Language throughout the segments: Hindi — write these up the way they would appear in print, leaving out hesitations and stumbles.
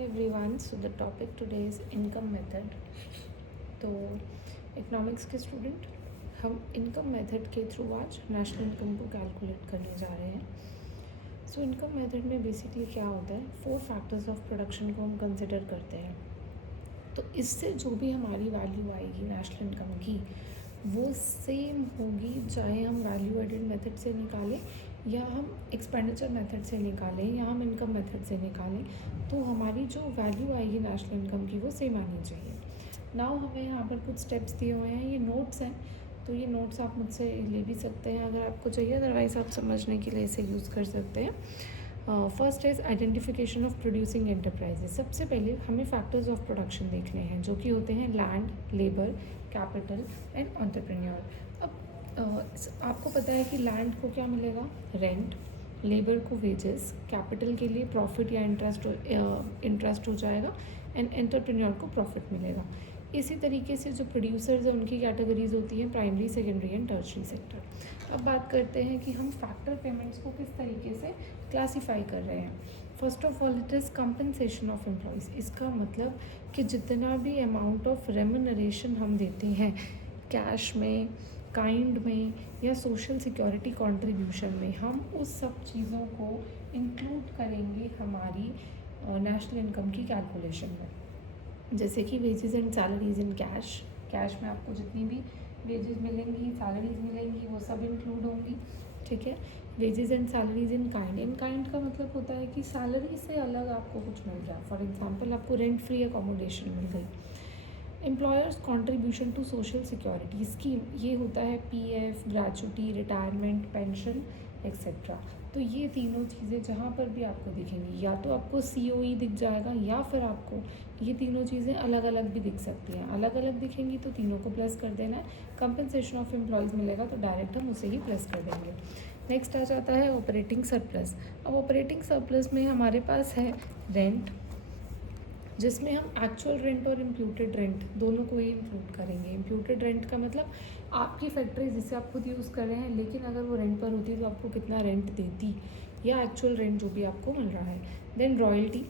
everyone. So the topic today is income method. तो इकोनॉमिक्स के स्टूडेंट हम इनकम मेथड के थ्रू आज नेशनल इनकम को कैलकुलेट करने जा रहे हैं. सो इनकम मेथड में बेसिकली क्या होता है, 4 फैक्टर्स ऑफ प्रोडक्शन को हम कंसिडर करते हैं. तो इससे जो भी हमारी वैल्यू आएगी नेशनल इनकम की वो सेम होगी, चाहे हम वैल्यू एडेड मेथड से निकालें या हम एक्सपेंडिचर मेथड से निकालें या हम इनकम मेथड से निकालें. तो हमारी जो वैल्यू आएगी नेशनल इनकम की वो सेम आनी चाहिए. नाउ हमें यहाँ पर कुछ स्टेप्स दिए हुए हैं, ये नोट्स हैं, तो ये नोट्स आप मुझसे ले भी सकते हैं अगर आपको चाहिए, अदरवाइज़ आप समझने के लिए इसे यूज़ कर सकते हैं. First is identification of producing enterprises. सबसे पहले हमें फैक्टर्स ऑफ प्रोडक्शन देखने हैं जो कि होते हैं land, labour, capital and entrepreneur. अब आपको पता है कि लैंड को क्या मिलेगा, रेंट, लेबर को वेजेस, कैपिटल के लिए प्रॉफिट या इंटरेस्ट हो जाएगा एंड एंटरप्रेन्योर को प्रॉफिट मिलेगा. इसी तरीके से जो प्रोड्यूसर्स हैं उनकी कैटेगरीज होती हैं primary, secondary and tertiary sector. अब बात करते हैं कि हम फैक्टर पेमेंट्स को किस तरीके से क्लासीफाई कर रहे हैं. First of all it is compensation of employees. इसका मतलब कि जितना भी अमाउंट ऑफ रेम्यूनरेशन हम देते हैं कैश में, काइंड में या सोशल सिक्योरिटी कंट्रीब्यूशन में, हम उस सब चीज़ों को इंक्लूड करेंगे हमारी नेशनल इनकम की कैलकुलेशन में. जैसे कि wages and salaries in cash में आपको जितनी भी वेजेस मिलेंगी, सैलरीज मिलेंगी, वो सब इंक्लूड होंगी. ठीक है. Wages and salaries in kind का मतलब होता है कि सैलरी से अलग आपको कुछ मिल रहा है. फॉर एग्जांपल आपको रेंट फ्री अकोमोडेशन मिल गई. Employers contribution to social security scheme, ये होता है PF, gratuity, retirement, pension etcetera. तो ये तीनों चीज़ें जहाँ पर भी आपको दिखेंगी, या तो आपको सीओई दिख जाएगा या फिर आपको ये तीनों चीज़ें अलग अलग भी दिख सकती हैं. अलग अलग दिखेंगी तो तीनों को प्लस कर देना है. कंपनसेशन ऑफ एम्प्लॉयज़ मिलेगा तो डायरेक्ट हम उसे ही प्लस कर देंगे. नेक्स्ट आ जाता है ऑपरेटिंग सरप्लस. अब ऑपरेटिंग सरप्लस में हमारे पास है रेंट, जिसमें हम एक्चुअल रेंट और इम्प्यूटेड रेंट दोनों को ही इंक्लूड करेंगे. इम्प्यूटेड रेंट का मतलब आपकी फैक्ट्री जिसे आप खुद यूज़ कर रहे हैं, लेकिन अगर वो रेंट पर होती तो आपको कितना रेंट देती, या एक्चुअल रेंट जो भी आपको मिल रहा है. देन रॉयल्टी,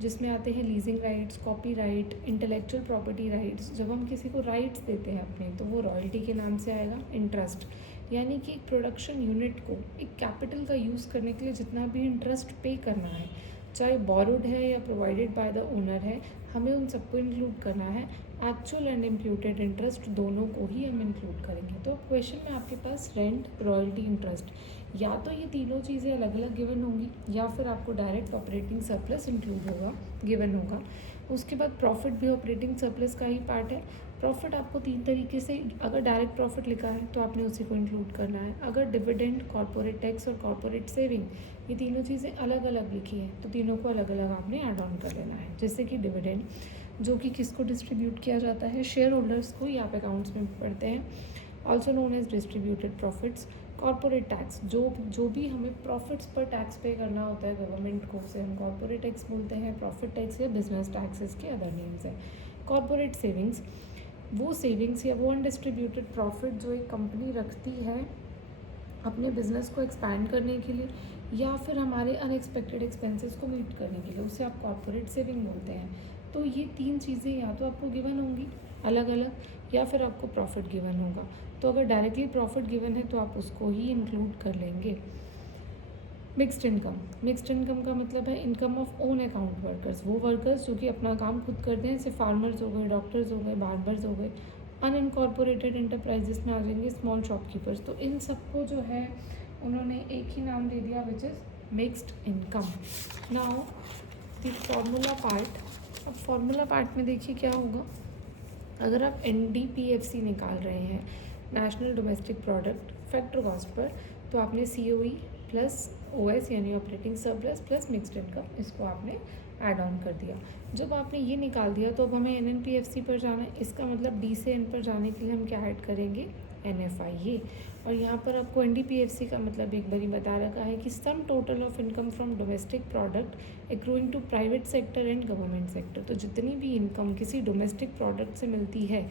जिसमें आते हैं leasing rights, copyright, intellectual property rights. जब हम किसी को राइट्स देते हैं अपने तो वो रॉयल्टी के नाम से आएगा. इंटरेस्ट, यानी कि एक प्रोडक्शन यूनिट को एक कैपिटल का यूज़ करने के लिए जितना भी इंटरेस्ट पे करना है, चाहे बोरोड है या प्रोवाइडेड बाय द ओनर है, हमें उन सबको इंक्लूड करना है. एक्चुअल एंड इम्प्यूटेड इंटरेस्ट दोनों को ही हम इंक्लूड करेंगे. तो क्वेश्चन में आपके पास रेंट, रॉयल्टी, इंटरेस्ट, या तो ये तीनों चीज़ें अलग अलग गिवन होंगी या फिर आपको डायरेक्ट ऑपरेटिंग सरप्लस इंक्लूड होगा, गिवन होगा. उसके बाद प्रॉफिट भी ऑपरेटिंग सरप्लस का ही पार्ट है. प्रॉफिट आपको 3 तरीके से, अगर डायरेक्ट प्रॉफिट लिखा है तो आपने उसी को इंक्लूड करना है. अगर डिविडेंड, कॉर्पोरेट टैक्स और कॉर्पोरेट सेविंग, ये तीनों चीज़ें अलग अलग लिखी हैं तो तीनों को अलग अलग आपने ऐड ऑन कर लेना है. जैसे कि डिविडेंड, जो कि किसको डिस्ट्रीब्यूट किया जाता है, शेयर होल्डर्स को, या आप अकाउंट्स में पढ़ते हैं, also known as distributed profits. Corporate tax, जो भी हमें प्रॉफिट्स पर टैक्स पे करना होता है गवर्नमेंट को, उसे हम कॉर्पोरेट टैक्स बोलते हैं. प्रॉफिट टैक्स या बिजनेस टैक्सेस के अदर नेम्स हैं. कॉर्पोरेट सेविंग्स, वो सेविंग्स या वो अनडिस्ट्रीब्यूटेड प्रॉफिट जो एक कंपनी रखती है अपने बिजनेस को एक्सपैंड करने के लिए या फिर हमारे अनएक्सपेक्टेड एक्सपेंसेस को मीट करने के लिए, उसे आप कॉर्पोरेट सेविंग बोलते हैं. तो ये 3 चीज़ें या तो आपको गिवन होंगी अलग अलग, या फिर आपको प्रॉफिट गिवन होगा. तो अगर डायरेक्टली प्रॉफिट गिवन है तो आप उसको ही इंक्लूड कर लेंगे. मिक्स्ड इनकम का मतलब है income of own account workers, वो वर्कर्स जो कि अपना काम खुद करते हैं, जैसे फार्मर्स हो गए, डॉक्टर्स हो गए, बार्बर्स हो गए. अनइनकॉर्पोरेटेड इंटरप्राइजेस में आ जाएंगे स्मॉल शॉपकीपर्स. तो इन सबको जो है उन्होंने एक ही नाम दे दिया, which is mixed income. Now the formula part. अब फॉर्मूला पार्ट में देखिए क्या होगा. अगर आप NDPFC निकाल रहे हैं, national domestic product factor cost per, तो आपने COE प्लस OS यानी operating surplus plus mixed income, इसको आपने ऐड ऑन कर दिया. जब आपने ये निकाल दिया तो अब हमें NNPFC पर जाना है. इसका मतलब D से N पर जाने के लिए हम क्या ऐड करेंगे, NFIA. और यहाँ पर आपको NDPFC का मतलब एक बारी बता रखा है कि sum total of income from domestic product accruing to private sector and government sector. तो जितनी भी इनकम किसी डोमेस्टिक प्रोडक्ट से मिलती है,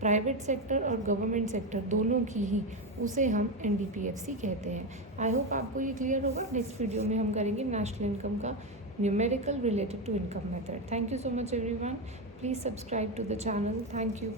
प्राइवेट सेक्टर और गवर्नमेंट सेक्टर दोनों की ही, उसे हम NDPFC कहते हैं. आई होप आपको ये क्लियर होगा. नेक्स्ट वीडियो में हम करेंगे नेशनल इनकम का numerical related to income method. Thank you so much everyone. Please subscribe to the channel. Thank you.